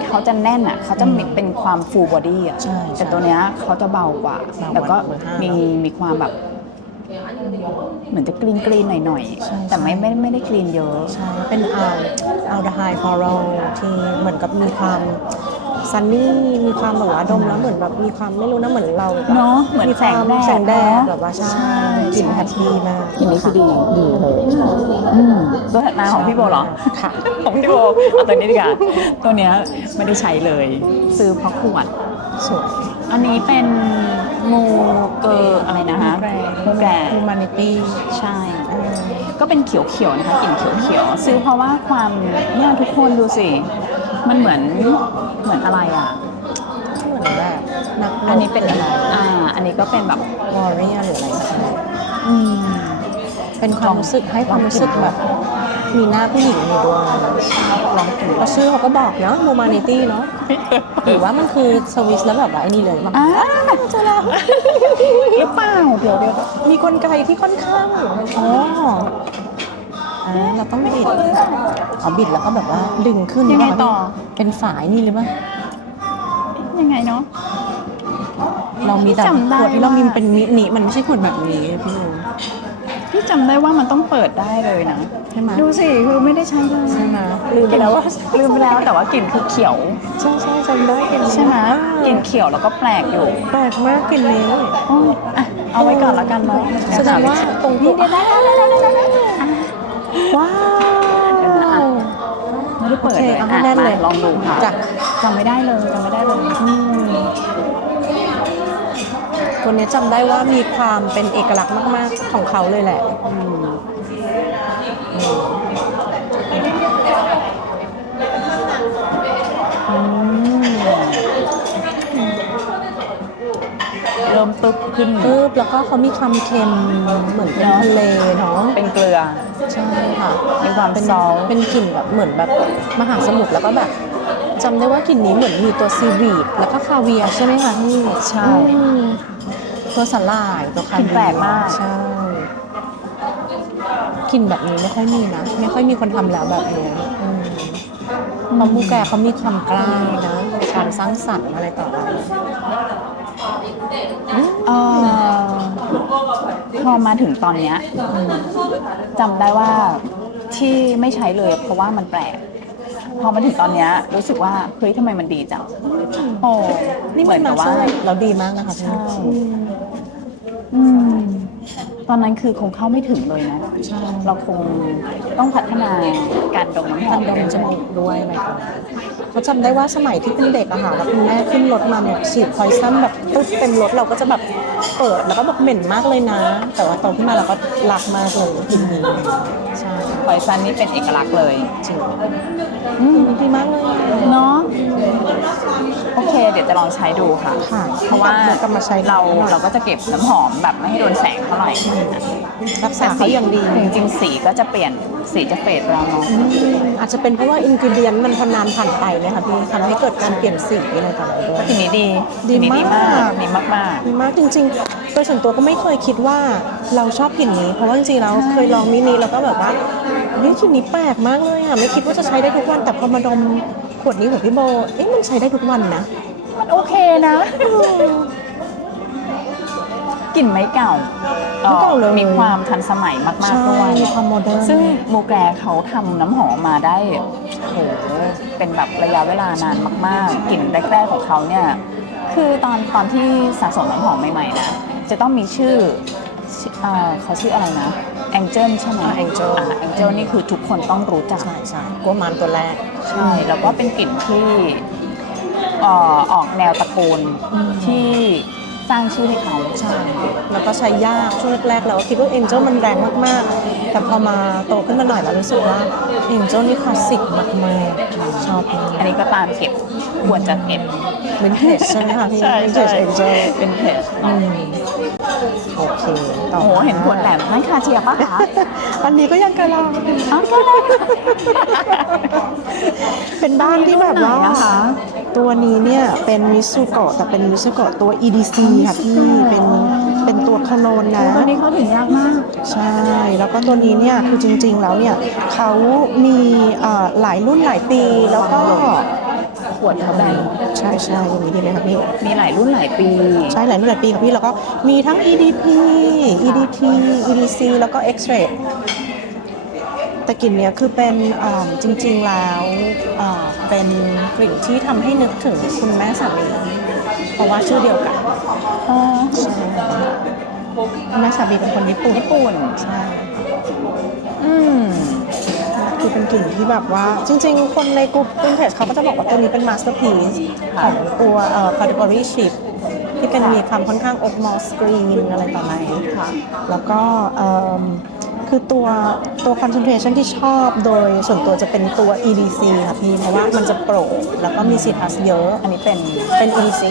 เขาจะแน่นอ่ะเขาจะมีเป็นความฟูลบอดี้อ่ะ ใช่ แต่ตัวเนี้ยเขาจะเบากว่า เบากว่า แล้วก็ เบอร์ห้า มีความแบบ เหมือนจะกรีนหน่อย ใช่ ๆแต่ไม่ได้กรีนเยอะ ใช่เป็นอัลดาไฮฟลอรัลที่เหมือนกับมีความซันนี่มีความแบบว่าดมแล้วเหมือนแบบมีความไม่รู้นะเหมือนเราแบบ เนาะเหมือนแสงแดด แสงแดด เนอะ แบบว่าใช่ ใช่ กลิ่นแฮปปี้มาก กลิ่นนี้คือดี ดีเลย ตัวถัดมาของพี่โบเหรอ ค่ะ ของพี่โบเอาตัวนี้ดีกว่าตัวเนี้ยไม่ได้ใช้เลย ซื้อเพราะขวด สวย อันนี้เป็นงูเกอร์อะไรนะคะงูแกร ฮูมานิตี้ ใช่ ก็เป็นเขียวๆนะคะกลิ่นเขียวๆซื้อเพราะว่าความเนี่ยทุกคนดูสิ มันเหมือนอะไรอ่ะ เหมือนแบบนักรบ อันนี้เป็นอะไรอันนี้ก็เป็นแบบ วอร์เรียหรืออะไรสักอย่าง อืม เป็นความรู้สึกให้ความรู้สึกแบบ มีหน้าผู้หญิงอยู่ด้วย ลองกิน เพราะชื่อเขาก็บอกเนาะฮูมานิตี้เนาะหรือว่ามันคือสวิสแล้วแบบว่าไอ้นี่เลยแบบ เจอแล้ว หรือเปล่าเดี๋ยว มีกลไกที่ค่อนข้างเราต้องบิดบิดแล้วก็แบบว่าดึงขึ้น ยังไง นะคะ ต่อ เป็นฝายนี่หรือเปล่า ยังไงเนาะ เรามีแต่ จำได้ ขวดที่เรามี ว่า เป็นมินิมันไม่ใช่ขวดแบบนี้พี่โอ พี่จำได้ว่ามันต้องเปิดได้เลยนะ ช่ไหม ดูสิคือไม่ได้ใช้เลย ใช่ไหมลืมไปแล้วว่า ลืมไปแล้วแต่ว่ากลิ่นคือเขียว ใช่ใช่จำได้กลิ่นนี้ ใช่ไหมกลิ่นเขียวแล้วก็แปลกอยู่ แปลกมากกลิ่นนี้ อ๋ออ่ะเอาไว้ก่อนละกันเนาะ แสดงว่าตรง นี่ ตัว เดี๋ยวได้อ่ะ ว้าว ไม่ได้เปิด โอเค เลย เอาให้แน่นเลย ลองดูค่ะ จ้ะ จำไม่ได้เลยจำไม่ได้เลย ตัวนี้จำได้ว่ามีความเป็นเอกลักษณ์มากๆของเขาเลยแหละ เริ่มตึกขึ้น ปึ๊บแล้วก็เขามีความเค็มเหมือนเป็นทะเลเนาะ เป็นเกลือ ใช่ค่ะ มีความ เป็น ซอล เป็นกลิ่นแบบเหมือนแบบมหาสมุทรแล้วก็แบบจำได้ว่ากลิ่นนี้เหมือนมีตัวซีวีดแล้วก็คาเวียร์ใช่ไหมคะพี่ ใช่ ตัวสาหร่ายตัวคาเวียร์ กลิ่นแปลกมาก ใช่กลิ่นแบบนี้ไม่ค่อยมีนะ ไม่ค่อยมีคนทำแล้วแบบนี้เพราะมูแกเขามีความกล้านะในการสร้างสรรค์อะไรต่ออะไร เอ่อพอมาถึงตอนเนี้ยจำได้ว่าที่ไม่ใช้เลยเพราะว่ามันแปลก พอมาถึงตอนเนี้ยรู้สึกว่าเฮ้ยทำไมมันดีจังโอ้ นี่ เห มั มือน น มา กับว่า ใช่เราดีมากนะคะพี่ ใช่ อืมตอนนั้นคือคงเข้าไม่ถึงเลยนะ ใช่ เราคงต้องพัฒนาการดมน้ำหอ การ ม ดมจมูกด้วยอะไรต่างๆเขาจำได้ว่าสมัยที่เป็นเด็กอะค่ะแล้วคุณแม่ขึ้นรถมาเนี่ยฉีดพอยซันแบบตึ๊บเต็มรถเราก็จะแบบเปิดแล้วก็แบบเหม็นมากเลยนะ แต่ว่าโตขึ้นมาเราก็รักมากเลยกลินนี้ใช่ พอยซันนี่เป็นเอกลักษณ์เลย จริงดีมากเลย เนาะโอเค เดี๋ยวจะลองใช้ดูค่ะ ค่ะ เพราะว่า เดี๋ยวกลับมาใช้ เราก็จะเก็บน้ำหอมแบบไม่ให้โดนแสงเท่าไหร่ รักษาเขาอย่างดี จริงๆสีก็จะเปลี่ยนสีจะเฟดแล้วเนาะ อาจจะเป็นเพราะว่าอินกิเดียนมันพอนานผ่านไปเนี่ยค่ะพี่ทำให้เกิดการเปลี่ยนสีอะไรต่างๆด้วย ทีนี้ดี ดี ทีนี้ดีมาก มาก ดีมาก ดีมากจริงๆ โดยส่วนตัวก็ไม่เคยคิดว่าเราชอบกลิ่นนี้ เพราะว่าจริงๆแล้วเคยลองมินิแล้วก็แบบว่าเฮ้ยกลิ่นนี้แปลกมากเลยอ่ะไม่คิดว่าจะใช้ได้ทุกวัน แต่พอมาดมขวดนี้ของพี่โบเอ๊ะมันใช้ได้ทุกวันนะ ๆมันโอเคนะกลิ่นไม้เก่า ไม่เก่าเลย มีความทันสมัยมาก ใช่ ๆด้วย มีความโมเดิร์น ซึ่งมูแกรเขาทำน้ำหอมมาได้โหเป็นแบบระยะเวลานานมากๆกลิ่นแรกๆของเขาเนี่ยคือตอนที่สะสมน้ำหอมใหม่ๆนะจะต้องมีชื่อเขาชื่ออะไรนะแองเจิลใช่ไหม Angel แองเจิลนี่คือทุกคนต้องรู้จัก ใช่ใช่กัวมันตัวแรก ใช่แล้วก็เป็นกลิ่นที่ออกแนวตะโกนที่สร้างชื่อให้เขา ใช่ แล้วก็ใช้ยากช่วงแรกๆเราก็คิดว่า Angel มันแรงมากๆ แต่พอมาโตขึ้นมาหน่อยเรารู้สึกว่า Angel นี่คลาสสิกมากๆชอบมาก อันนี้ก็ตามเก็บควรจะเก็บ วินเทจใช่ไหมคะพี่ ใช่ วินเทจ Angel เป็นเพจ โอเคต่ โอ้โหเห็นขวดแหลมนั่นคาเทียปะคะ อันนี้ก็ยังกระลา อ๋อก็ได้ เป็นบ้านที่แบบว่า รุ่นไหนอะคะ ตัวนี้เนี่ยเป็นมิซูโกะแต่เป็นมิซูโกะตัว EDC ค่ะพี่เป็นตัวโคโลนนะ ตัวนี้เขาถึงยากมาก ใช่ แล้วก็ตัวนี้เนี่ยคือจริงๆ แล้วเนี่ยเขามีหลายรุ่นหลายปี แล้วก็ ขวดเขาแบน ใช่ใช่อย่างนี้ดีไหมครับพี่ มีหลายรุ่นหลายปี ใช่หลายรุ่นหลายปีค่ะพี่ แล้วก็มีทั้ง EDP EDT EDC แล้วก็ X-ray แต่กลิ่นเนี้ยคือเป็นจริงๆ แล้วเป็นกลิ่นที่ทำให้นึกถึงคุณแม่สามี เพราะว่าชื่อเดียวกัน อ๋อ คุณแม่สามีเป็นคนญี่ปุ่น ญี่ปุ่น ใช่ อืม คือเป็นกลิ่นที่แบบว่าจริงๆ คนในกลุ่มวินเทจเขาก็จะบอกว่าตัวนี้เป็นมาสเตอร์พีซ ค่ะ ของตัวcategory ship ที่เป็นมีความค่อนข้างอกมอสกรีนอะไรประมาณนี้ค่ะ แล้วก็คือตัว concentration ที่ชอบโดยส่วนตัวจะเป็นตัว EDC ค่ะพี่ เพราะว่ามันจะโปร่งแล้วก็มีซีทัสเยอะ อันนี้เป็น EDC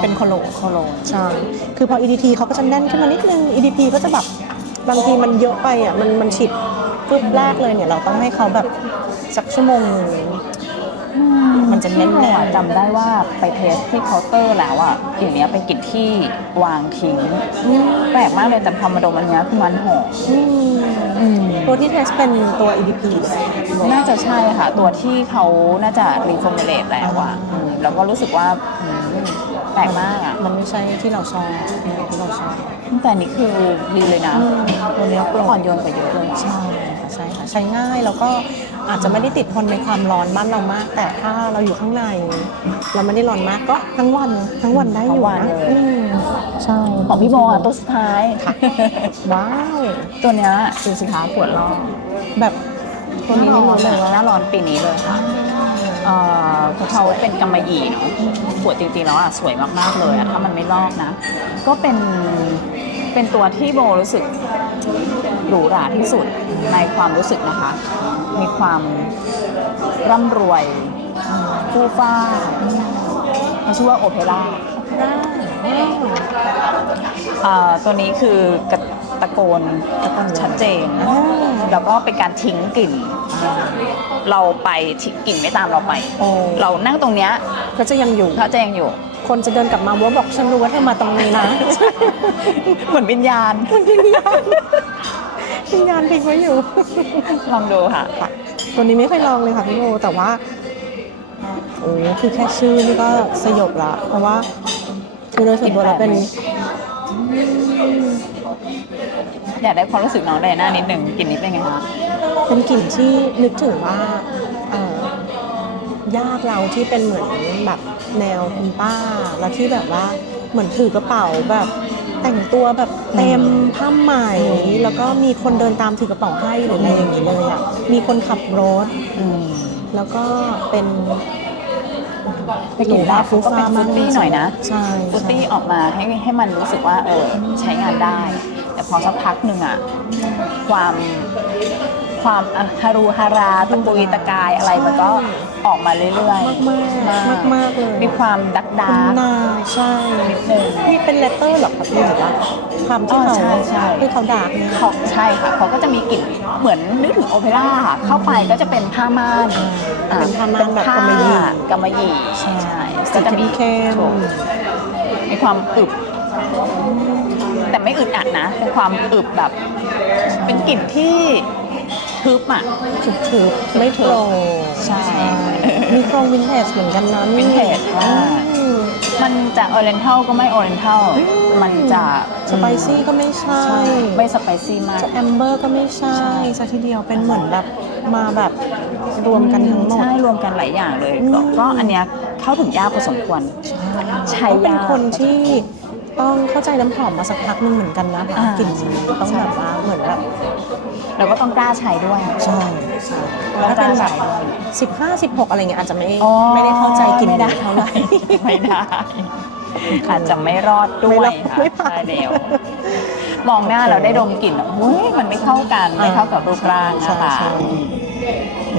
เป็นโคโลนใช่ คือพอ EDT เขาก็จะแน่นขึ้นมานิดนึง EDP ก็จะแบบบางทีมันเยอะไปอ่ะมันฉีดกึ๊บแรกเลยเนี่ยเราต้องให้เขาแบบสักชั่วโมงหนึ่ง มันจะแน่นๆ ที่เราจำได้ว่าไปเทสที่เคาน์เตอร์แล้วอ่ะกลิ่นเนี้ยเป็นกลิ่นที่วางทิ้งแปลกมากเลยแต่พอมาดมอันเนี้ยคือมันหอม ตัวที่เทสเป็นตัว EDP น่าจะใช่ค่ะ ตัวที่เขาน่าจะรีฟอร์มูลเลตแล้วอ่ะแล้วก็รู้สึกว่าแปลกมากอ่ะ มันไม่ใช่ที่เราชอบที่เราชอบ แต่อันนี้คือดีเลยนะตัวเนี้ยอ่อนโยนกว่าเยอะเลย ใช่ค่ะใช่ค่ะ ใช้ง่ายแล้วก็อาจจะไม่ได้ติดทนในความร้อนบ้านเรามาก แต่ถ้าเราอยู่ข้างในเราไม่ได้ร้อนมากก็ทั้งวันได้อยู่นะใช่ ของพี่โบอ่ะตัวสุดท้าย ว้าว ตัวเนี้ยดูสิคะขวดลอก แบบ ตัวนี้ไม่รู้เลยว่าห ว่า น้าร้อนปีนี้เลยค่ะเพราะเขาเป็นกำมะหยี่เนาะขวดจริงๆแล้วอ่ะสวยมากๆเลยอ่ะถ้ามันไม่ลอกนะ ก็เป็นตัวที่โบรู้สึกหรูหราที่สุดในความรู้สึกนะคะ มีความร่ำรวยฟู่ฟ้าเขาชื่อว่าโอเปร่า ตัวนี้คือกระตะโกนชัดเจน แล้วก็เป็นการทิ้งกลิ่น เราไปทิ้งกลิ่นไม่ตามเราไป เรานั่งตรงเนี้ย ก็จะยังอยู่ เขาจะยังอยู่ คนจะเดินกลับมาว่าบอกฉันรู้ว่าเธอมาตรงนี้นะ เหมือนวิญญาณ วิญญาณทิ้งไว้อยู่ ลองดูค่ะ ตัวนี้ไม่เคยลองเลยค่ะพี่โบแต่ว่าโอ้คือแค่ชื่อนี่ก็สยบละเพราะว่าคือโดยส่วนตัวเราเป็น อยากได้ความรู้สึกน้องไดอาน่านิดหนึ่งกลิ่นนี้เป็นไงคะ เป็นกลิ่นที่นึกถึงว่าญาติเราที่เป็นเหมือนแบบแนวคุณป้าแล้วที่แบบว่าเหมือนถือกระเป๋าแบบแต่งตัวแบบเต็มผ้าไหมแล้วก็มีคนเดินตามถือกระเป๋าให้หรืออะไรอย่างนี้เลยอ่ะมีคนขับรถแล้วก็เป็น ไปกินได้ฟรุตก็เป็นฟรุตตี้หน่อยนะ ใช่ ฟรุตตี้ออกมาให้มันรู้สึกว่าใช้งานได้ แต่พอสักพักหนึ่งอ่ะความฮารูฮาราตะกุยตะกายอะไรมันก็ออกมาเรื่อยๆ มากเลย มีความดัก นาใช่นิดนึงนี่เป็นเลตเตอร์หรอคะพี่หรือว่าความที่เขา ใช่ ที่เขาดาร์กเนี่ย เขาใช่ค่ะเขาก็จะมีกลิ่นเหมือนนึกถึงโอเปร่าค่ะเข้าไปก็จะเป็นผ้าม่าน เป็นผ้าม่านแบบ กำมะหยี่ ใช่ ก็จะมี เข้ม ถูกมีความอึบแต่ไม่อึดอัดนะ เป็นความอึบแบบ เป็นกลิ่นที่ทึบอ่ะ ถือไม่โปร่ง ใช่ มีโครงวินเทจเหมือนกันนะ วินเทจค่ะ มันจะออเรนทัลก็ไม่ออเรนทัลมันจะ สไปซี่ก็ไม่ใช่ ไม่สไปซี่มาก จะแอมเบอร์ก็ไม่ใช่ซะทีเดียวเป็นเหมือนแบบมาแบบรวมกันทั้งหมด ใช่รวมกันหลายอย่างเลยก็อันเนี้ยเข้าถึงยากพอสมควรใช้ เขาเป็น ยาก คนที่ต้องเข้าใจน้ำหอมมาสักพักนึงเหมือนกันนะคะกลิ่นนี้ต้องแบบว่าเหมือนแบบ เราก็ต้องกล้าใช้ด้วย ใช่ ต้อง ถ้าก เป็น ล้า แบ ใช้ บ15-16อะไรเงี้ยอาจจะไม่ อ๋อ ไม่ได้เข้าใจกลิ่น ไม่ได้ นี้เท่าไหร่ ไม่ได้ อาจจะไม่รอดด้วยค่ะ ไม่ผ่าน ใช่เดียวมองหน้าเราได้ดมกลิ่นเฮ้ยมันไม่เข้ากันไม่เข้ากับรูปร่างนะคะ ใช่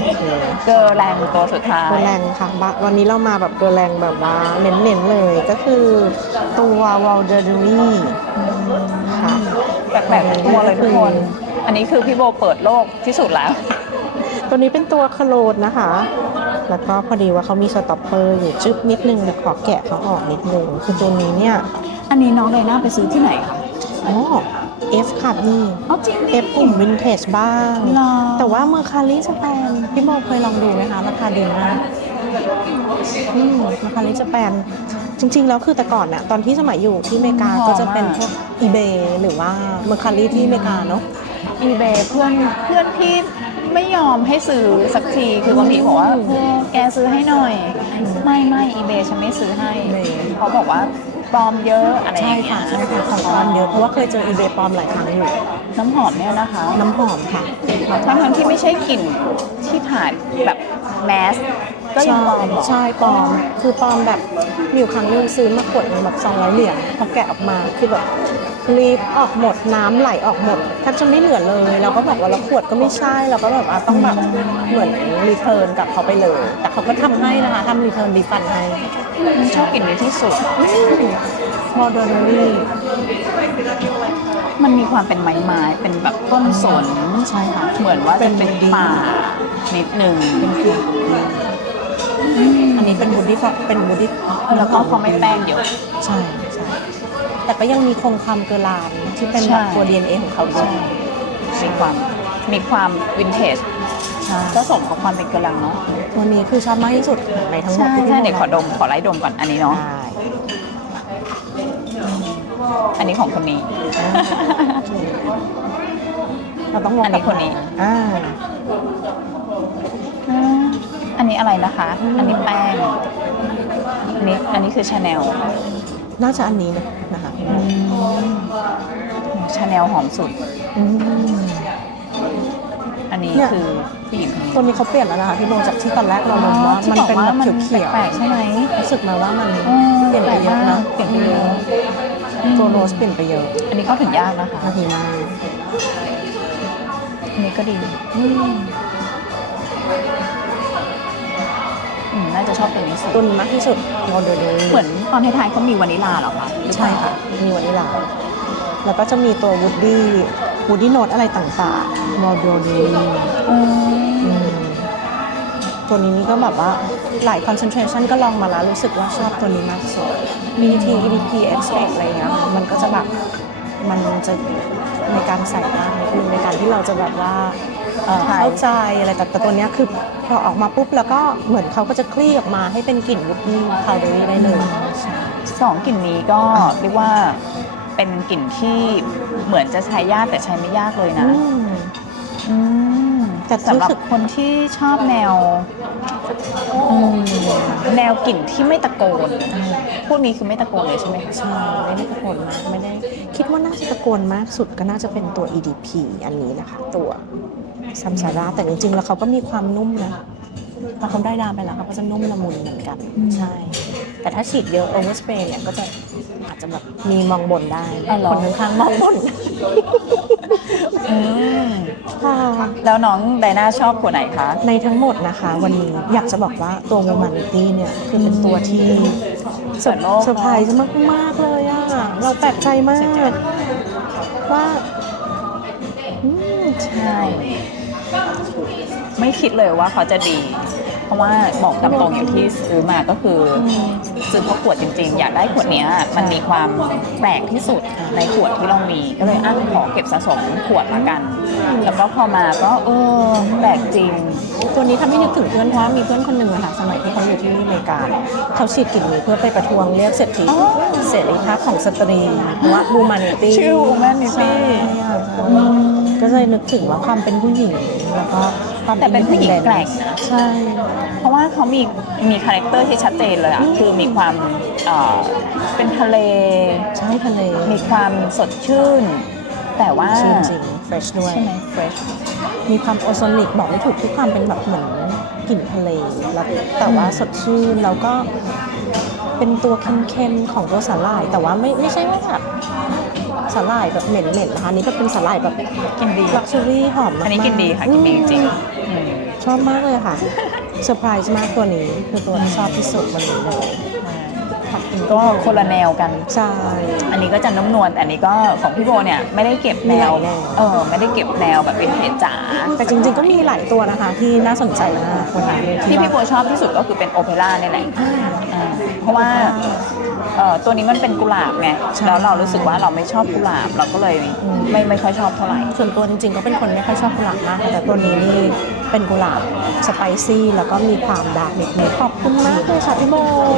โอเค เกอร์แรงตัวสุดท้าย เกอร์แรงค่ะวันนี้เรามาแบบเกอร์แรงแบบว่าเน้นๆเลยก็คือตัววอลเดอรี่ค่ะ แปลกๆทุกตัวเลยทุกคน อันนี้คือพี่โบเปิดโลกที่สุดแล้ว ตัวนี้เป็นตัวคโลนนะคะ แล้วก็พอดีว่าเขามีสต็อปเปอร์อยู่จึ๊บนิดนึงเดี๋ยวขอแกะเขาออกนิดนึงคือตัวนี้เนี่ย อันนี้น้องไดน่าไปซื้อที่ไหนคะ อ๋อ F ค่ะพี่ เอาจริง F กลุ่มวินเทจบ้าง หรอ แต่ว่าเมอร์คาริสแปนพี่โบเคยลองดูไหมคะราคาดีมากเมอร์คาริสแปนจริง ๆ แล้วคือแต่ก่อนน่ะตอนที่สมัยอยู่ที่อเมริกาก็จะเป็นพวก eBay หรือว่าเมอร์คาริที่อเมริกาเนาะ อีเบเพื่อนพี่ไม่ยอมให้ซื้อสักทีคือบางทีบอกว่าแกซื้อให้หน่อย ไม่อีเบฉันไม่ซื้อให้เขาบอกว่าปลอมเยอะอะไรอ ใช่ ย่างเงี้ ค่ะ ย ใช่ค่ะของปลอมเยอะเพราะว่าเคยเจอ eBay ปลอมหลายครั้งอยู่ น้ำหอมเนี่ยนะคะ น้ำหอมค่ะ ทั้งที่ไม่ใช่กลิ่นที่ผ่านแบบแมสก็ยังปลอมเหรอ ใช่ปลอมคือปลอมแบบมีอยู่ครั้งนึงซื้อมาขวดหนึงแบบ200 เหรียญพอแกะออกมาคือแบบรีบออกหมดน้ำไหลออกหมดแทบจะไม่เหลือเลยเราก็บอกว่าแล้วขวดก็ไม่ใช่เราก็แบบต้องแบบเหมือนรีเทิร์นกับเขาไปเลย แต่เขาก็ทำให้นะคะทำรีเทิร์นรีฟันให้ ชอบกลิ่นนี้ที่สุด มอเดอร์รี่ มันมีความเป็นไม้เป็นแบบต้นสน ใช่ค่ะ เหมือนว่าจะเป็นป่านิดนึง อันนี้เป็นบูดดี้เป็นบูดดี้ แล้วก็เขาไม่แป้งเยอะ ใช่ใช่แต่ก็ยังมีคงความเกลานที่เป็นแบบตัว DNA ของเขาด้วย มีความวินเทจ ใช่ ก็สมกับความเป็นกระลังเนาะ ตัวนี้คือชอบมากที่สุดในทั้งหมด ใช่ ที่ ใช่ พี่ เดี๋ยวขอไล่ดมก่อนอันนี้เนาะ ได้ อันนี้ของคนนี้ เราต้องลอง อันนี้คนนี้ อ่า อันนี้อะไรนะคะ อันนี้แป้งอันนี้คือชาแนล น่าจะอันนี้นะคะ ชาแนลหอมสุด อืม อันนี้ เนี่ย คือผู้หญิงคนนี้ ตัวนี้เขาเปลี่ยนแล้วนะคะพี่โบจากที่ตอนแรกเรามองว่ามันเป็นแบบเขียว แปลกๆใช่ไหม ๆรู้สึกมาว่ามันเปลี่ยนไปเยอะนะ เปลี่ยนไปเยอะ ตัวโรสเปลี่ยนไปเยอะ อันนี้เข้าถึงยากนะคะ น่าดีมาก อันนี้ก็ดีน่าจะชอบตัวนี้สุด ตัวนี้มากที่สุดเราดู เหมือนตอนท้ายๆเขามีวานิลลาเหรอคะ ใช่ค่ะมีวานิลาแล้วก็จะมีตัววูดดี้โนตอะไรต่างๆเราดูตัวนี้นี่ก็แบบว่าหลายคอนเซนเทรชันก็ลองมาแล้วรู้สึกว่าชอบตัวนี้มากที่สุด BT EDP extract อะไรเงี้ยมันก็จะแบบมันจะในการใส่มากนิดนึงในการที่เราจะแบบว่าเข้าใจอะไรแต่ตัวเนี้ยคือพอออกมาปุ๊บแล้วก็เหมือนเขาก็จะคลี่ออกมาให้เป็นกลิ่นวูดดี้พาวเดอรี่ได้เลยใช่ สองกลิ่นนี้ก็เรียกว่าเป็นกลิ่นที่เหมือนจะใช้ยากแต่ใช้ไม่ยากเลยนะ แต่ สำหรับ รู้สึก คนที่ชอบแนวกลิ่นที่ไม่ตะโกน พวกนี้คือไม่ตะโกนเลยใช่ไหมคะ ใช่ไม่ได้ตะโกนมากไม่ได้คิดว่าน่าจะตะโกนมากสุดก็น่าจะเป็นตัว EDP อันนี้นะคะ ตัวซัมซาร่าแต่จริงๆแล้วเขาก็มีความนุ่มนะพอเขาได้ดามไปแล้วเขาก็จะนุ่มละมุนเหมือนกันใช่ แต่ถ้าฉีดเยอะโอเวอร์สเปรย์เนี่ยก็จะอาจจะแบบมีมองบนได้คนข้างๆมองบนค่ะ แล้วน้องไดน่าชอบขวดไหนคะ ในทั้งหมดนะคะ วันนี้อยากจะบอกว่าตัว Womanity เนี่ยคือเป็นตัวที่เซอร์ไพรส์มากๆเลยอะเราแปลกใจมากว่า ใช่ ไม่คิดเลยว่าเขาจะดี เพราะว่าบอกตามตรงอย่างที่ซื้อมาก็คือซื้อเพราะขวดจริงๆ อยากได้ขวดเนี้ยมันมีความแปลกที่สุดในขวดที่เรามีก็เลยขอเก็บสะสมขวดละกัน แล้วก็พอมาก็แปลกจริง ตัวนี้ทำให้นึกถึงเพื่อนเพราะว่ามีเพื่อนคนหนึ่งอะค่ะสมัยที่เขาอยู่ที่อเมริกาเขาฉีดกลิ่นนี้เพื่อไปประท้วงเรียกเสรีภาพของสตรีเพราะว่า Womanity ชื่อ Womanity ก็เลยนึกถึงว่าความเป็นผู้หญิงแล้วก็ความ แต่เป็นผู้หญิงแกร่งนะ ใช่ เพราะว่าเขามีคาแรคเตอร์ที่ชัดเจนเลยอ่ะ คือมีความเป็นทะเล ใช่ทะเล มีความสดชื่น แต่ว่า จริงๆ fresh ด้วย ใช่ไหม fresh มีความโอโซนิกบอกไม่ถูกที่ความเป็นแบบเหมือนกลิ่นทะเลแล้วแต่ว่าสดชื่นแล้วก็เป็นตัวเค็มๆของตัวสาหร่าย แต่ว่าไม่ใช่ว่าแบบสาหร่ายแบบเหม็นๆนะคะอันนี้ก็เป็นสาหร่ายแบบ กินดี ลักชัวรี่หอมมากๆ อันนี้กินดีค่ะ กินดีจริงๆอืม ชอบมากเลยค่ะเซอร์ไพรส์มากตัวนี้คือตัวที่ชอบที่สุดวันนี้เลยขอบคุณ ก็คนละแนวกัน ใช่ อันนี้ก็จะน้ำนวลแต่อันนี้ก็ของพี่โบเนี่ยไม่ได้เก็บแนว มีหลายแนว ไม่ได้เก็บแนวแบบเป็นเทจจ๋า แต่จริงๆก็มีหลายตัวนะคะที่น่าสนใจมากคนนี้ ที่พี่โบชอบที่สุดก็คือเป็นโอเปร่าเนี่ยแหละเพราะว่าตัวนี้มันเป็นกุหลาบไงแล้วเรารู้สึกว่าเราไม่ชอบกุหลาบเราก็เลยไม่ค่อยชอบเท่าไหร่ ส่วนตัวจริงๆก็เป็นคนไม่ค่อยชอบกุหลาบมากค่ะแต่ตัวนี้นี่เป็นกุหลาบสไปซี่แล้วก็มีความดาร์กนิดนึงขอบคุณมากเลยค่ะพี่โบ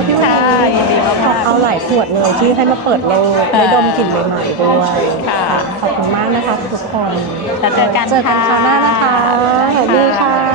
พี่โบ ค่ะยินดีมากๆ เอาหลายขวดเลยที่ให้มาเปิดโลกได้ดมกลิ่นใหม่ๆด้วย ค่ะ ขอบคุณมากนะคะทุกคน แล้วเจอกัน คราวหน้านะคะสวัสดีค่ะ